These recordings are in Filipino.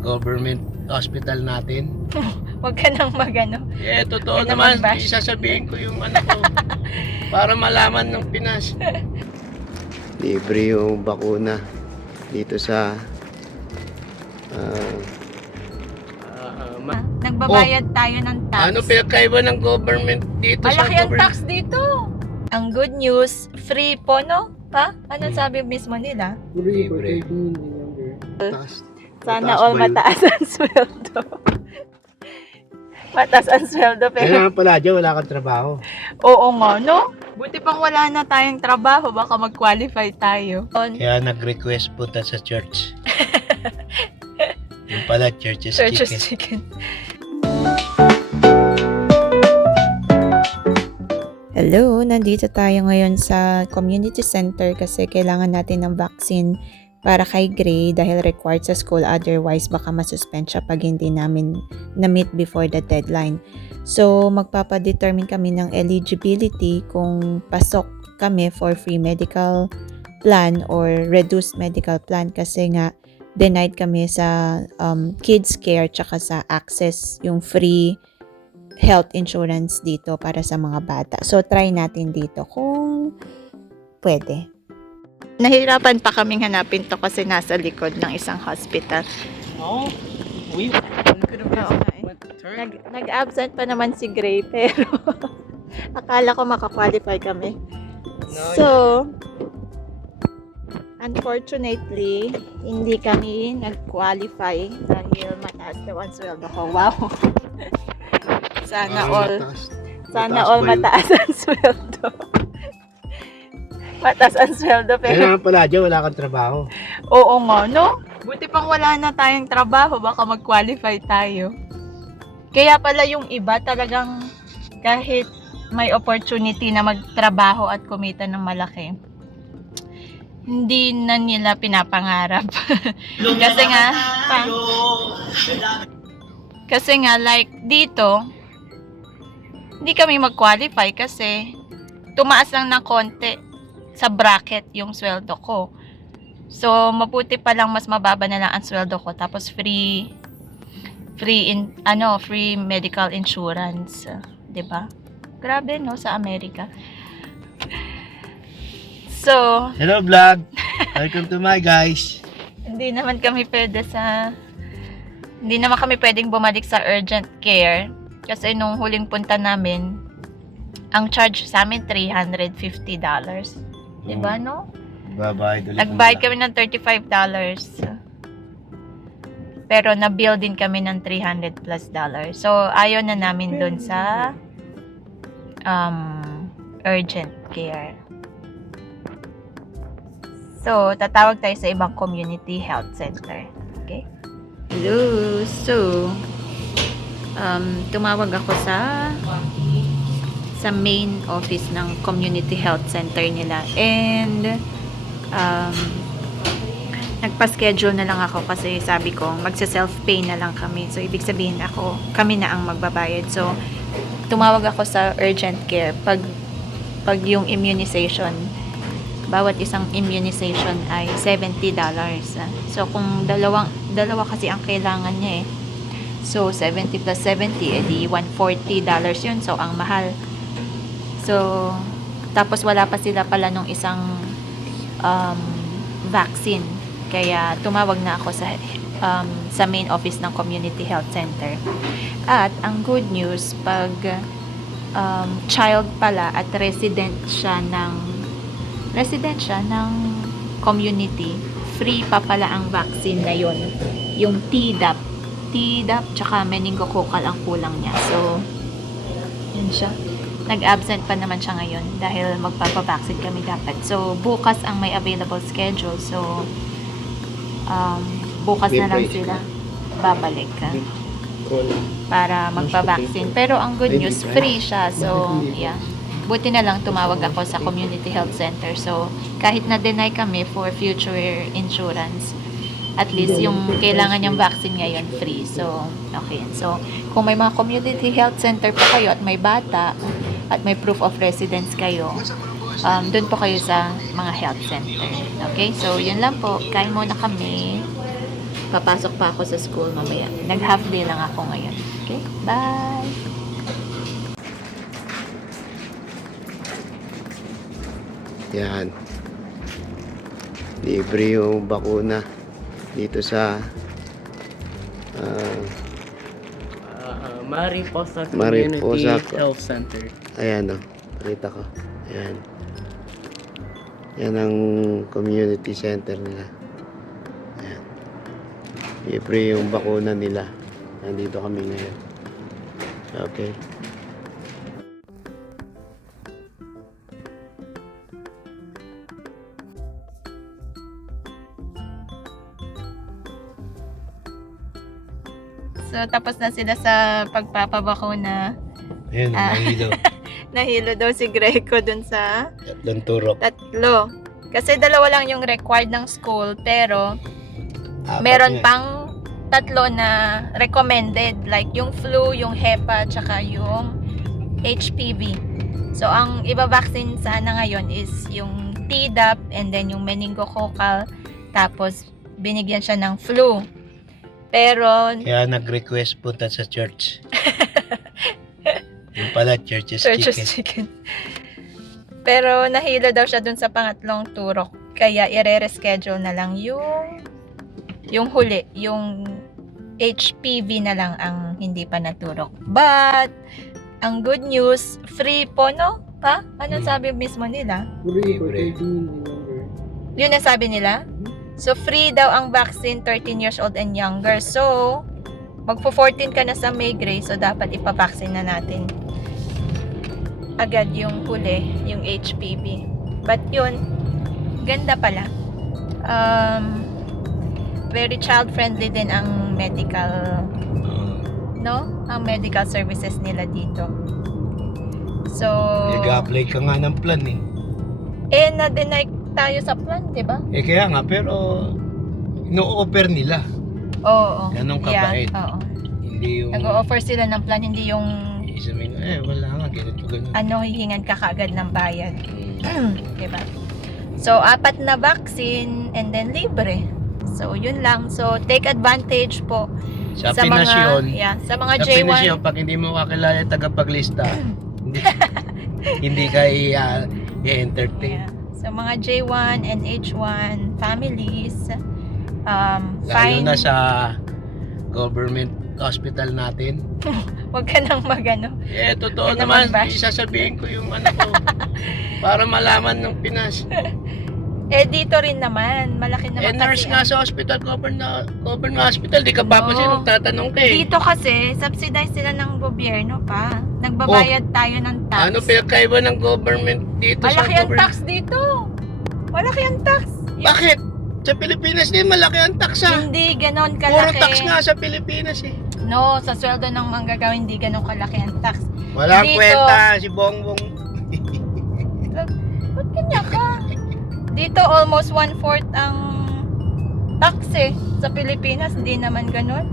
government hospital natin. Huwag ka nang magano. Totoo Yan naman, naman, bash. isasabihin ko yung ano ko para malaman ng Pinas. Libre yung bakuna dito sa Nagbabayad tayo ng tax. ano pinagkaiba ng government dito Malaki sa ang tax dito. Ang good news, free po, no? Ha? Ano sabi mismo nila? Libre. Sana all mataas ang sweldo. Mataas ang sweldo, pero... Kailangan pala dyan, wala kang trabaho. Oo nga, no? Buti pang wala na tayong trabaho, baka mag-qualify tayo. Kaya nag-request punta sa church. Yung pala, church's chicken. Hello, nandito tayo ngayon sa community center kasi kailangan natin ng vaccine para kay Gray dahil required sa school, otherwise baka masuspend siya pag hindi namin na-meet before the deadline. So, magpapadetermine kami ng eligibility kung pasok kami for free medical plan or reduced medical plan kasi nga denied kami sa kids care tsaka sa access yung free health insurance dito para sa mga bata. So, try natin dito kung pwede. Nahirapan pa kaming hanapin to kasi nasa likod ng isang hospital. Oh, we could have Nag-absent pa naman si Gray pero akala ko makakwalify kami. So, unfortunately, hindi kami nag-qualify dahil mataas daw ang sweldo ko. Wow! Sana all mataas ang sweldo. Mataas ang sweldo pero... Kailangan pala dyan, wala kang trabaho. Oo nga, no? Buti pang wala na tayong trabaho, baka mag-qualify tayo. Kaya pala yung iba talagang kahit may opportunity na magtrabaho at kumita ng malaki, hindi na nila pinapangarap. kasi nga like dito, hindi kami mag-qualify kasi tumaas lang ng konti sa bracket yung sweldo ko. So, mabuti pa lang mas mababa na lang ang sweldo ko tapos free medical insurance, 'di ba? Grabe no sa Amerika. So, Hello vlog. Welcome to my guys. hindi naman kami pwedeng bumalik sa urgent care kasi nung huling punta namin ang charge sa amin $350. Diba, no? Nagbayad kami ng $35. Pero na-bill din kami ng $300+. So, ayaw na namin dun sa urgent care. So, tatawag tayo sa ibang community health center. Okay? Hello! So, tumawag ako sa main office ng community health center nila and nagpa-schedule na lang ako kasi sabi ko magsa-self-pay na lang kami, so ibig sabihin kami na ang magbabayad. So tumawag ako sa urgent care pag yung immunization, bawat isang immunization ay $70. So kung dalawa kasi ang kailangan niya so 70 plus 70 edi $140 yun, so ang mahal. So, tapos wala pa sila pala nung isang vaccine. Kaya tumawag na ako sa main office ng Community Health Center. At ang good news, pag child pala at resident siya ng community, free pa pala ang vaccine na yun. Yung Tdap tsaka meningococcal ang kulang niya. So, yun siya. Nag-absent pa naman siya ngayon dahil magpapavaccine kami dapat. So, bukas ang may available schedule. So, bukas na lang sila babalik para magpavaccine. Pero ang good news, free siya. So, yeah. Buti na lang tumawag ako sa Community Health Center. So, kahit na-deny kami for future insurance, at least yung kailangan niyang vaccine ngayon free. So, okay. So, kung may mga community health center pa kayo at may bata at may proof of residence kayo, doon po kayo sa mga health center. Okay? So, yun lang po. Kain muna kami. Papasok pa ako sa school mamaya. Nag-half day lang ako ngayon. Okay? Bye! Yan. Libre yung bakuna dito sa Mariposa Mariposa Community Health Center. ayan o. Nakita ko. Ayan. Yan ang community center nila. Ayan. Libre yung bakuna nila. Nandito kami ngayon. Okay. So, tapos na sila sa pagpapabakuna. Ayan, nahilo. Nahilo daw si Greco dun sa Tatlong turok. 3. Kasi 2 lang yung required ng school, pero Apat meron nga. pang 3 na recommended. Like yung flu, yung HEPA, tsaka yung HPV. So, ang iba-vaccine sana ngayon is yung Tdap and then yung meningococcal. Tapos, binigyan siya ng flu. Pero, Kaya nag-request punta sa church. Yung pala, church's Church's chicken. chicken. Pero nahilo daw siya dun sa pangatlong turok. Kaya i-reschedule na lang yung huli, yung HPV na lang ang hindi pa naturok. But, ang good news, free po, no? Ha? Ano sabi mismo nila? Libre. Yun ang sabi nila? So, free daw ang vaccine 13 years old and younger. So, magpo-14 ka na sa May, Gray. So, dapat ipavaccine na natin agad yung huli, yung HPV. But yun, ganda pala. Very child-friendly din ang medical, no? Ang medical services nila dito. So, Nag-apply ka nga ng plan eh. na-deny tayo sa plan, di ba? Kaya nga, pero no-offer nila. Oo. Ganun kabait. Oo. Hindi yung Nag-o-offer sila ng plan, hindi yung isamin, wala nga, ganito, ganun. hihingan ka kaagad ng bayad. Diba? So, 4 na vaccine and then libre. So, yun lang. So, take advantage po Sa Pinasyon, sa mga sa J1. Pinasyon, pag hindi mo kakilala yung tagapaglista, hindi ka i-entertain. Yeah. So, mga J1 and H1 families, Lalo fine. na sa government hospital natin. Huwag ka nang magano. Totoo Ano naman, mag-bash? isasabihin ko yung ano ko. Para malaman ng Pinas. Dito rin naman. Malaki naman Nurse kasi nga sa hospital, government hospital, di ka pa kasi No. tatanong ka eh. Dito kasi, subsidize sila ng gobyerno pa. Nagbabayad tayo ng tax. Ano pinagkaiba ng government dito Malaki sa ang tax dito. Malaki ang tax. Bakit? Sa Pilipinas din malaki ang tax ha. Hindi ganon Puro kalaki. tax nga sa Pilipinas eh. No, sa sweldo ng manggagawa, hindi ganon kalaki ang tax. Walang Dito. kwenta si Bongbong. Ba't kanya ka? Dito almost 1/4 ang tax eh. Sa Pilipinas, hindi naman ganon.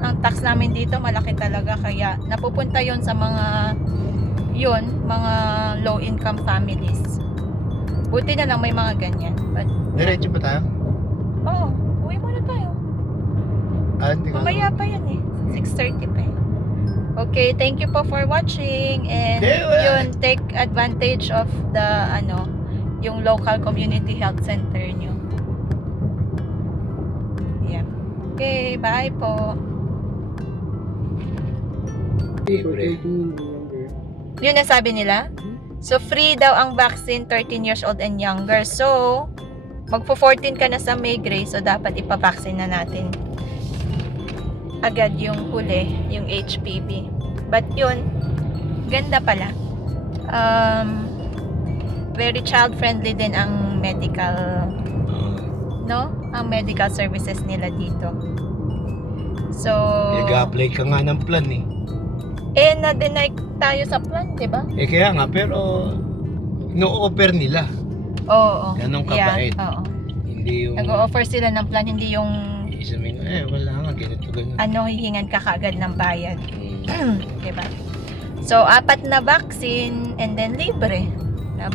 Ang tax namin dito malaki talaga, kaya napupunta yon sa mga mga low income families. Buti na lang may mga ganyan. But, Diretso pa tayo? uwi muna tayo. Hindi ko. Mamaya pa yan eh. 6:30 pa eh. Okay, thank you po for watching. And yun, take advantage of the, yung local community health center nyo. Yeah. Okay, bye po. Libre. Yun ang sabi nila? So, free daw ang vaccine 13 years old and younger. So, magpo-14 ka na sa May, Gray. So, dapat ipavaccine na natin agad yung huli, yung HPV. But yun, ganda pala. Very child-friendly din ang medical, no? Ang medical services nila dito. So, Nag-apply ka nga ng plan eh. na-deny tayo sa plan, di ba? Kaya nga, pero no-offer nila. Oo. Ganun kabait. Oo. Hindi yung Nag-o-offer sila ng plan, hindi yung isamin, wala nga, ganito, ganun. hihingan ka kaagad ng bayad. Diba? So, 4 na vaccine and then libre.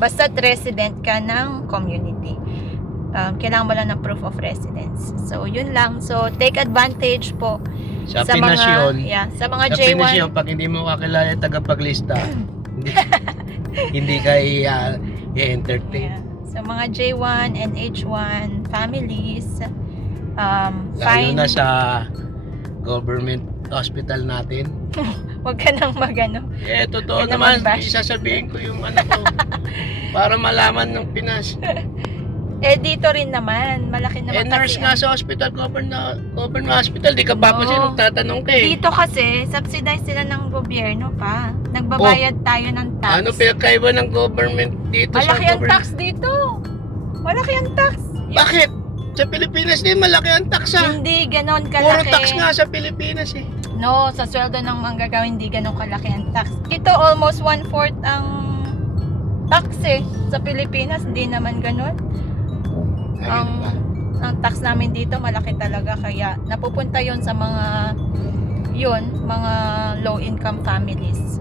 Basta resident ka ng community. kailangan mo lang ng proof of residence. So, yun lang. So, take advantage po Sa Pinas yun. sa mga Sa J1. Pinas yun, pag hindi mo kakilala yung tagapaglista, hindi ka i-entertain. Yeah. So, mga J1 and H1 families, Lalo fine. na sa government hospital natin. Huwag ka nang magano. Totoo Yun naman, naman, bash. isasabihin ko yung ano ko. Para malaman ng Pinas. Dito rin naman. Malaki naman Nurse kasi. nga sa hospital, government hospital, di ka papasin, No. tatanong ka eh. Dito kasi, subsidized sila ng gobyerno pa. Nagbabayad tayo ng tax. Ano pinagkaiba ng government dito sa Malaki ang government? tax dito. Malaki ang tax. Bakit? Sa Pilipinas din, malaki ang tax ha. Hindi ganon Puro kalaki. tax nga sa Pilipinas eh. No, sa sweldo ng manggagawa, hindi ganon kalaki ang tax. Ito almost 1/4 ang tax eh. Sa Pilipinas, hindi naman ganon. Ang tax namin dito, malaki talaga. Kaya napupunta yon sa mga low income families.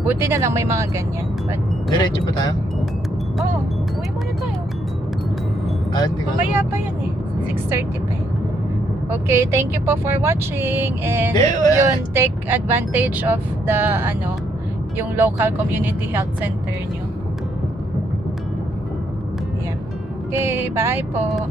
Buti na lang may mga ganyan. But, Diretso pa tayo? uwi muna tayo. Hindi ko Mamaya pa yan eh. 6:30 pa eh. Okay, thank you po for watching. And yun, take advantage of the, yung local community health center nyo. Yeah. Okay, bye po.